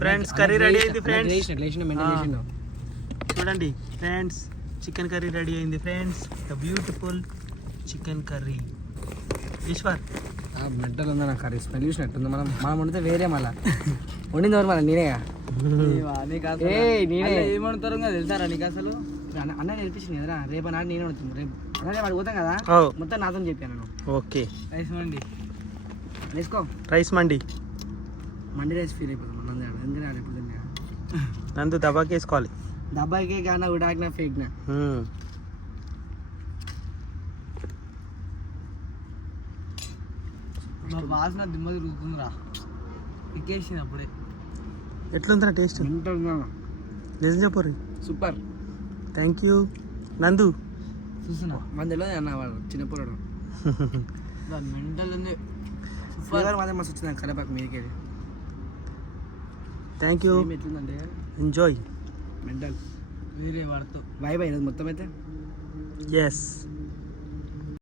Friends curry ready అయింది friends. చూడండి friends, chicken curry ready అయింది friends. The beautiful chicken curry. Eshwar mental ఉందా నాకు కర్రీ స్మెల్ చూసినట్టుంది. మనం వండితే వేరే మళ్ళీ వండింది ఎవరు మళ్ళీ నేనేగా. నేనే ఏమంటారు తెలుసారా నీకు అసలు. అన్న నేర్పించింది కదరా, రేపు నాడు నేనే వండుతుంది. రేపు అన్న వాడు పోతాం కదా మొత్తం నాతో చెప్పాను నేను. ఓకే రైస్ మండి వేసుకో. రైస్ మండి రైస్ ఫీల్ అయిపోతుంది ఎందుకంటే ఎప్పుడు తిన్నా నందు దబాకి వేసుకోవాలి. దబ్బాయికే కానీ ఉడాకినా ఫేక్నా. వాసన దిమ్మ తిరుగుతుందిరా. ఎక్కేసింది అప్పుడే. ఎట్లుందిరా టేస్ట్? నిజం చెప్పరు. సూపర్. థ్యాంక్ యూ నందు. చూస్తున్నా మన తెలియదు అన్న వాడు చిన్నప్పుడు మెంటల్ ఉంది. ఫ్లేవర్ మాత్రం మస్తు వచ్చింది కరేపాకు మీదకి. Thank you. ఎట్లుందంటే ఎంజాయ్. మెంటల్ వేరే వాడుతూ వైబ్ అయినది మొత్తం అయితే. ఎస్.